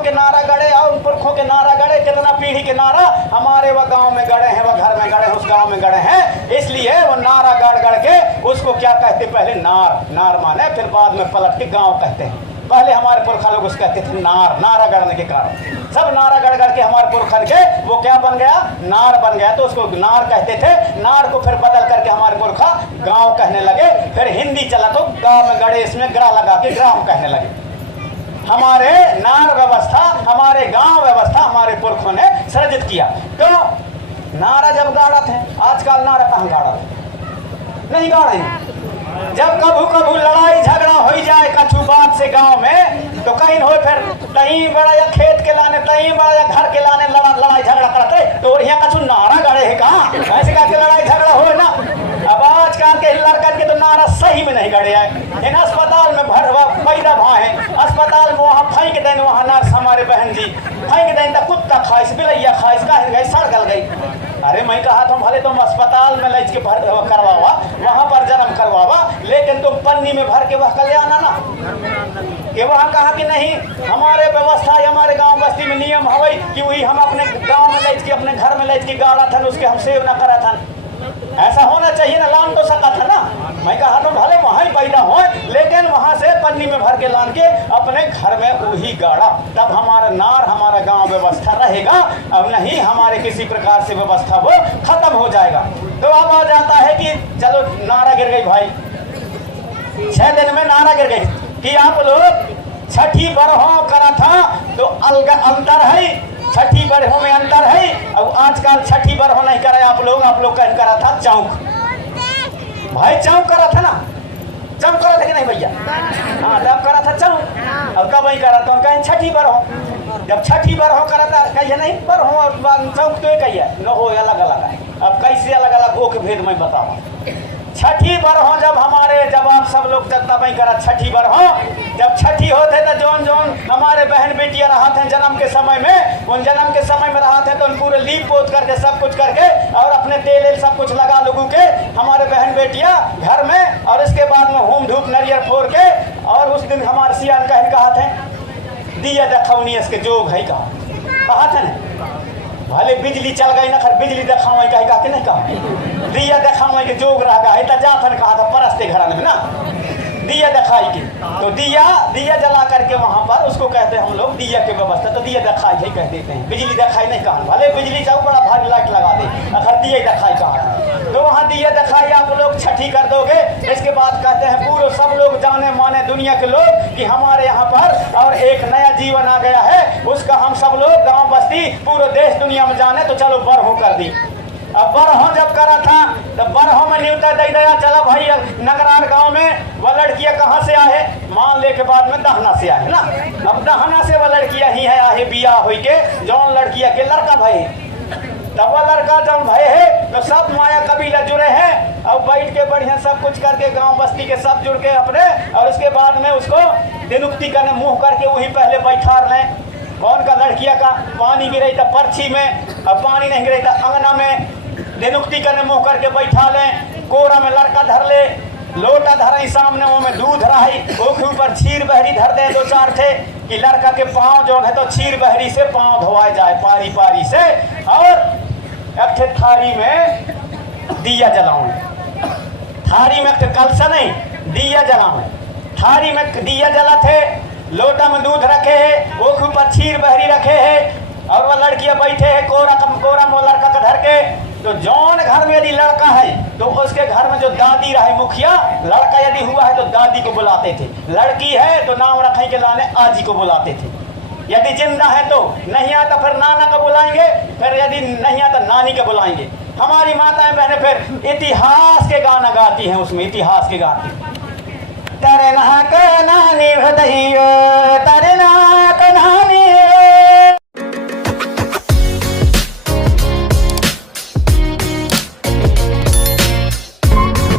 पुरखों के नारा गड़े और उन पुरखों के नारा गड़े, कितना पीढ़ी के नारा हमारे वह गांव में गड़े हैं, वह घर में गड़े, उस गांव में गड़े हैं। इसलिए वो नारा गड़ गड़ के उसको क्या कहते, पहले नार, नार माने, फिर बाद में पलट के गांव कहते हैं। पहले हमारे पुरखा लोग उसको कहते थे नार, नारा गड़ने के कारण सब नारा गड़ गड़ के हमारे पुरखन के वो क्या बन गया, नार बन गया, तो उसको नार कहते थे। नार को फिर बदल करके हमारे पुरखा गांव कहने लगे। फिर हिंदी चला तो गांव में गड़े, इसमें ग्रा लगा के ग्राम कहने लगे। हमारे नार व्यवस्था, हमारे गांव व्यवस्था हमारे पुरखों ने सृजित किया। तो नारा जब गाड़ा थे, आजकल नारा कहाँ गाड़ा थे, नहीं गाड़े हैं। जब कभू कभू लड़ाई झगड़ा हो जाए कछु बात से गांव में, तो कहीं हो फिर तहीं बड़ा या खेत के लाने, तहीं बड़ा या घर के लाने लड़ाई झगड़ा करते, तो यहाँ कछु नारा गड़े है कहाँ, ऐसे करके लड़ाई झगड़ा हो ना। अब आजकल के लड़कन के तो नारा सही में नहीं गड़े है। इन अस्पताल में पैदा भाए, अस्पताल में वहाँ फेंक दें, वहाँ नर्स हमारे बहन जी फेंक दें तो कुत्ता खाइस, बिलैया खाइस, कहीं गई, सड़गल गई। अरे मैं कहा तुम भले तुम अस्पताल में ले के करवावा, वहाँ पर जन्म करवावा, लेकिन तुम पन्नी में भर के वह कल्याण ना कि वहाँ कहा कि नहीं, हमारे व्यवस्था हमारे गांव बस्ती में नियम हवई कि वही हम अपने गांव में ले के अपने घर में ले के गाड़ा था, उसके हम सेव न करा था। ऐसा होना चाहिए ना, लान तो सका था ना। मैं कहा तो भले वहाँ ही पैदा हो, लेकिन वहाँ से पन्नी में भर के लान के अपने घर में वही गाड़ा, तब हमारा नार, हमारा गांव व्यवस्था रहेगा। अब नहीं हमारे किसी प्रकार से व्यवस्था वो खत्म हो जाएगा। तो अब आ जाता है कि चलो नारा गिर गई भाई, 6 दिन में नारा गिर गई कि आप लोग छठी बरहों करा था, तो अलग अंतर है, छठी बरहों में अंतर है। अब आजकल छठी बरहों नहीं करे आप लोग कहीं करा था चौक, भाई चौक करा था ना, चौक करा था कि नहीं भैया, हाँ तब करा था चौक। अब कब नहीं करा था कहीं छठी बरहों, जब छठी बरहों करा था कहिए नहीं बरहों और चौक तो कहिए न हो, अलग अलग है। अब कैसे अलग अलग हो के भेद मैं बताऊँ। छठी बरहों जब आप सब लोग तब ही करा छठी बरहों, जब छठी होते तो जौन जौन हमारे बहन बेटियां रहा थे जन्म के समय में, उन जन्म के समय में रहा थे तो उन पूरे लीप पोत करके सब कुछ करके और अपने तेल सब कुछ लगा लोगों के हमारे बहन बेटियां घर में, और इसके बाद में होम धूप नरियर फोड़ के, और उस दिन हमारे सियान कहा थे दिया देखौनी इसके जोग है कहा थे ना, भले बिजली चल गई ना, खर बिजली देखावे कहा कि नहीं कहा, दिया देखावे के जोग रह गया है, जाथन कहा था परस्ते घर में ना, दिया दिखाई की, तो दिया जला करके वहाँ पर उसको कहते हैं हम लोग दिया की व्यवस्था, तो दिया दिखाई ही कह देते हैं, बिजली दिखाई नहीं कहा, भले बिजली चाहो बड़ा भारी लाइट लगा दे, अगर दिया दिखाई कहा, तो वहाँ दिया दिखाई आप लोग छठी कर दोगे। इसके बाद कहते हैं पूरे सब लोग जाने माने दुनिया के लोग कि हमारे यहाँ पर और एक नया जीवन आ गया है, उसका हम सब लोग गाँव बस्ती पूरे देश दुनिया में जाने, तो चलो बरहों कर दी। अब बरहों जब करा था तो बरहों में न्यूता दे दिया, चला भाई नगरार गांव में वह लड़कियां कहाँ से आए, मान ले के बाद में दहना से आए ना। अब दहना से वह लड़कियां ही है आए बिया हुई के, जौन लड़कियां के लड़का भाई, तब वह लड़का जब भय है तो सब माया कबीला जुड़े हैं, और बैठ के बढ़िया सब कुछ करके गांव बस्ती के सब जुड़ के अपने, और उसके बाद में उसको दिनुक्ति करने मुँह करके वही पहले बैठा लें। कौन का लड़किया का पानी गिरे था पर्ची में, अब पानी नहीं गिरे था अंगना में, दिनुक्ति करने मुँह करके बैठा लें, कोरा में लड़का धर ले, लोटा धरे सामने वो में दूध रही, उसके ऊपर छीर बहरी धर दे 2-4 थे कि लड़का के पाँव जो है तो छीर बहरी से पाँव धोवाए जाए पारी पारी से, और एक थारी में दिया जलाऊं, थारी में कलसा नहीं दिया जलाऊं, थारी में दिया जला थे, लोटा में दूध रखे है, वो ऊपर छीर बहरी रखे है, और वह लड़कियां बैठे है कोरा में वो लड़का का धर के। तो जौन घर में यदि लड़का है तो उसके घर में जो दादी रहे मुखिया, लड़का यदि हुआ है तो दादी को बुलाते थे, लड़की है तो नाम रखे के लाने आजी को बुलाते थे, यदि जिंदा है तो, नहीं आता फिर नाना को बुलाएंगे, फिर यदि नहीं आता नानी को बुलाएंगे। हमारी माताएं बहनें फिर इतिहास के गाना गाती हैं, उसमें इतिहास के गाती, तेरे नहा के नानी भदहियो